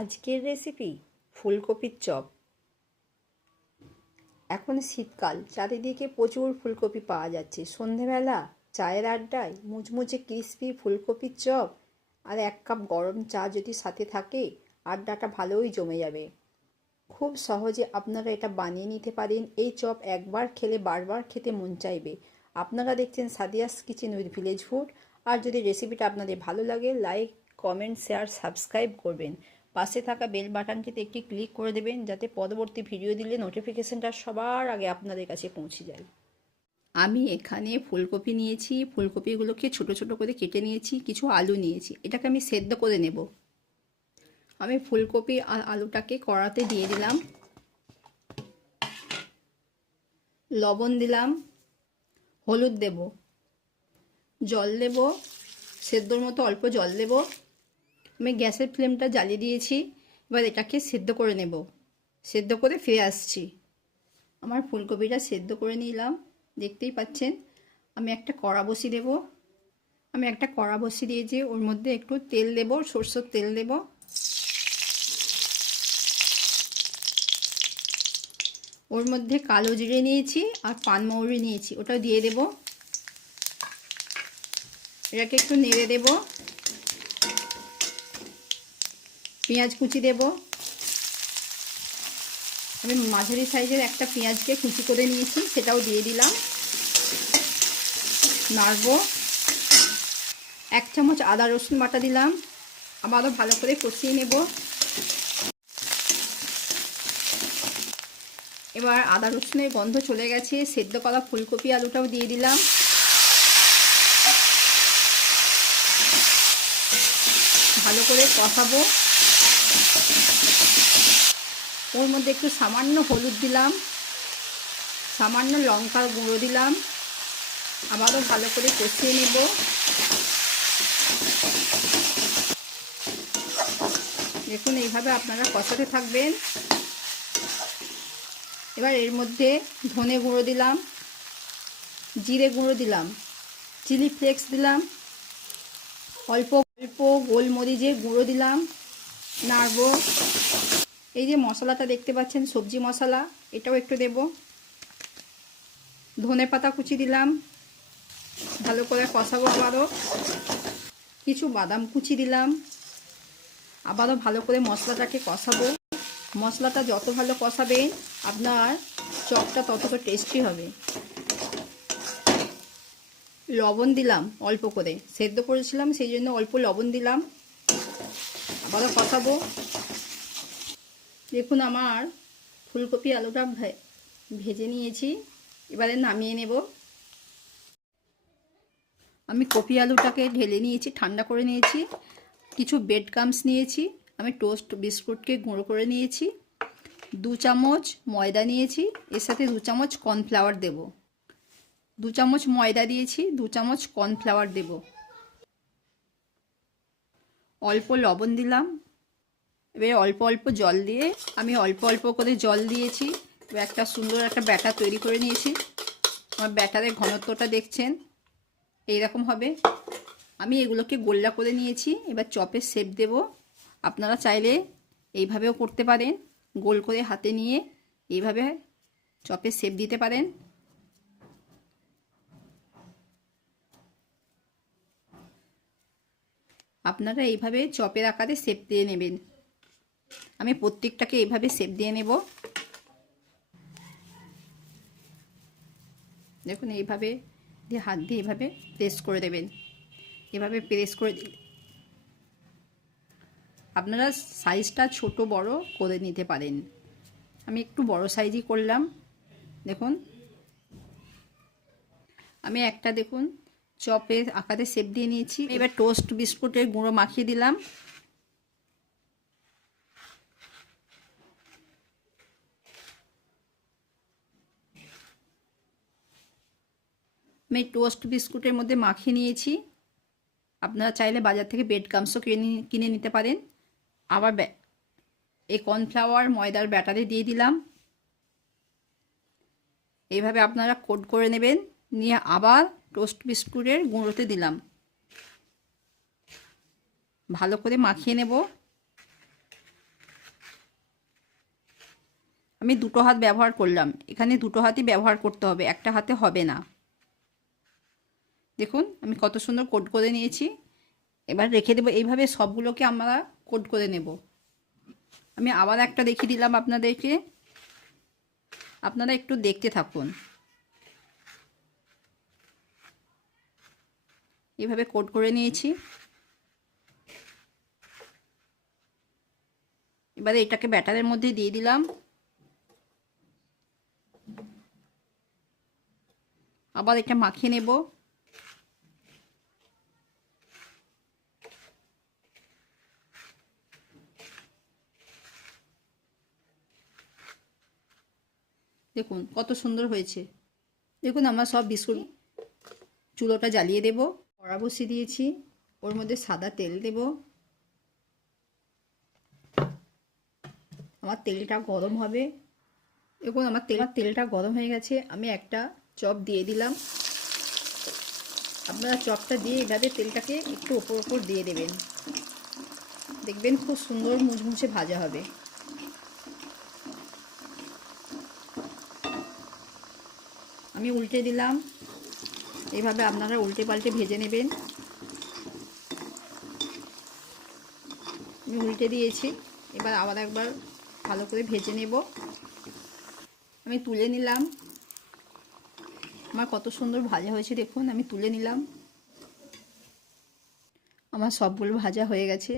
আজকের রেসিপি ফুলকপির চপ। এখন শীতকাল, চারিদিকে প্রচুর ফুলকপি পাওয়া যাচ্ছে। সন্ধেবেলা চায়ের আড্ডায় মুচমুচে ক্রিসপি ফুলকপির চপ আর এক কাপ গরম চা যদি সাথে থাকে, আড্ডাটা ভালোই জমে যাবে। খুব সহজে আপনারা এটা বানিয়ে নিতে পারেন। এই চপ একবার খেলে বারবার খেতে মন চাইবে। আপনারা দেখছেন Sadia's kitchen with village food আর যদি রেসিপিটা আপনাদের ভালো লাগে লাইক কমেন্ট শেয়ার সাবস্ক্রাইব করবেন। পাশে থাকা বেল বাটনটিতে একটি ক্লিক করে দেবেন, যাতে পরবর্তী ভিডিও দিলে নোটিফিকেশনটা সবার আগে আপনাদের কাছে পৌঁছে যায়। আমি এখানে ফুলকপি নিয়েছি, ফুলকপিগুলোকে ছোট ছোট করে কেটে নিয়েছি, কিছু আলু নিয়েছি। এটাকে আমি সেদ্ধ করে নেব। আমি ফুলকপি আর আলুটাকে কড়াতে দিয়ে দিলাম। লবণ দিলাম। হলুদ দেব। জল দেব। সেদ্ধর মতো অল্প জল দেব। আমি গ্যাসের ফ্লেমটা জ্বালিয়ে দিয়েছি, এবার এটাকে সেদ্ধ করে নেব। সেদ্ধ করে ফিরে আসছি। আমার ফুলকপিটা সেদ্ধ করে নিলাম, দেখতেই পাচ্ছেন, আমি একটা কড়া বসিয়ে দেব। আমি একটা কড়া বসিয়ে দিয়েছি ওর মধ্যে একটু তেল দেব, সরষের তেল দেব। ওর মধ্যে কালো জিরে নিয়েছি আর পানমৌরি নিয়েছি ওটা দিয়ে দেব। এটাকে একটু নেড়ে দেব। পেঁয়াজ কুচি দেব। আমি মাঝারি সাইজের একটা পেঁয়াজকে কুচি করে নিয়েছি, সেটাও দিয়ে দিলাম। নাড়ব। এক চামচ আদা রসুন বাটা দিলাম। আবারও ভালো করে কষিয়ে নেব। এবার আদা রসুনের গন্ধ চলে গেছে, সেদ্ধ করা ফুলকপি আলুটাও দিয়ে দিলাম। ভালো করে কষাবো। ওর মধ্যে একটু সামান্য হলুদ দিলাম, সামান্য লঙ্কার গুঁড়ো দিলাম, আবারও ভালো করে কষিয়ে নেব। দেখুন, এইভাবে আপনারা কষাতে থাকবেন। এবার এর মধ্যে ধনে গুঁড়ো দিলাম, জিরে গুঁড়ো দিলাম, চিলি ফ্লেক্স দিলাম, অল্প অল্প গোলমরিচের গুঁড়ো দিলাম। নাড়ব। এই যে মশলাটা দেখতে পাচ্ছেন, সবজি মশলা, এটাও একটু দেব। ধনে পাতা কুচি দিলাম, ভালো করে কষাবো আবারও। কিছু বাদাম কুচি দিলাম, আবারও ভালো করে মশলাটাকে কষাবো। মশলাটা যত ভালো কষাবেন আপনার চপটা তত টেস্টি হবে। লবণ দিলাম অল্প করে, সেদ্ধ করেছিলাম, সেই জন্য অল্প লবণ দিলাম। আবারও কষাবো। দেখুন আমার ফুলকপি আলুটা ভেজে নিয়েছি। এবারে নামিয়ে নেব। আমি কপি আলুটাকে ঢেলে নিয়েছি, ঠান্ডা করে নিয়েছি। কিছু বেড কামস নিয়েছি। আমি টোস্ট বিস্কুটকে গুঁড়ো করে নিয়েছি। দু চামচ ময়দা নিয়েছি। এর সাথে দু চামচ কর্নফ্লাওয়ার দেব। দু চামচ ময়দা দিয়েছি, দু চামচ কর্নফ্লাওয়ার দেব। অল্প লবণ দিলাম। এবার অল্প অল্প জল দিয়ে আমি অল্প অল্প করে জল দিয়েছি। এবার একটা সুন্দর একটা ব্যাটার তৈরি করে নিয়েছি। আমার ব্যাটারের ঘনত্বটা দেখছেন, এইরকম হবে। আমি এগুলোকে গোল্লা করে নিয়েছি। এবার চপের শেপ দেব। আপনারা চাইলে এইভাবেও করতে পারেন। গোল করে হাতে নিয়ে এইভাবে চপের শেপ দিতে পারেন। আপনারা এইভাবে চপের আকারে শেপ দিয়ে নেবেন। আমি প্রত্যেকটাকে এইভাবে শেপ দিয়ে নেব। দেখুন, এইভাবে দিয়ে হাত দিয়ে এইভাবে প্রেস করে দেবেন। এভাবে প্রেস করে আপনারা সাইজটা ছোট, বড় করে নিতে পারেন। আমি একটু বড় সাইজই করলাম। দেখুন, আমি একটা দেখুন চপের আকারে শেপ দিয়ে নিয়েছি। এবার টোস্ট বিস্কুটের গুঁড়ো মাখিয়ে দিলাম। আমি টোস্ট বিস্কুটের মধ্যে মাখিয়ে নিয়েছি। আপনারা চাইলে বাজার থেকে বেড গামসও কিনে কিনে নিতে পারেন। আবার এই কর্নফ্লাওয়ার ময়দার ব্যাটারে দিয়ে দিলাম। এইভাবে আপনারা কোট করে নেবেন। নিয়ে আবার টোস্ট বিস্কুটের গুঁড়োতে দিলাম। ভালো করে মাখিয়ে নেব। আমি দুটো হাত ব্যবহার করলাম। এখানে দুটো হাতই ব্যবহার করতে হবে, একটা হাতে হবে না। দেখুন, আমি কত সুন্দর কোট করে নিয়েছি। এবার রেখে দেবো, এইভাবে সবগুলোকে আমরা কোট করে নেব। আমি আবার একটা দেখিয়ে দিলাম আপনাদেরকে। আপনারা একটু দেখতে থাকুন। এভাবে কোট করে নিয়েছি। এবারে এটাকে ব্যাটারের মধ্যে দিয়ে দিলাম। আবার এটা মাখিয়ে নেব। দেখুন কত সুন্দর হয়েছে। দেখুন আমরা সব বিস্কুট চুলোটা জ্বালিয়ে দেব। কড়া বসিয়ে দিয়েছি। ওর মধ্যে সাদা তেল দেব। আমার তেলটা গরম হবে। দেখুন, আমার তেল তেলটা গরম হয়ে গেছে। আমি একটা চপ দিয়ে দিলাম। আপনারা চপটা দিয়ে এভাবে তেলটাকে একটু ওপর ওপর দিয়ে দেবেন। দেখবেন খুব সুন্দর মুচমুচে ভাজা হবে। আমি উল্টে দিলাম। এইভাবে আপনারা উল্টে পাল্টে ভেজে নেবেন। আমি উল্টে দিয়েছি, এবার আবার একবার ভালো করে ভেজে নেব। আমি তুলে নিলাম। আমার কত সুন্দর ভাজা হয়েছে দেখুন, আমি তুলে নিলাম। আমার সবগুলো ভাজা হয়ে গেছে।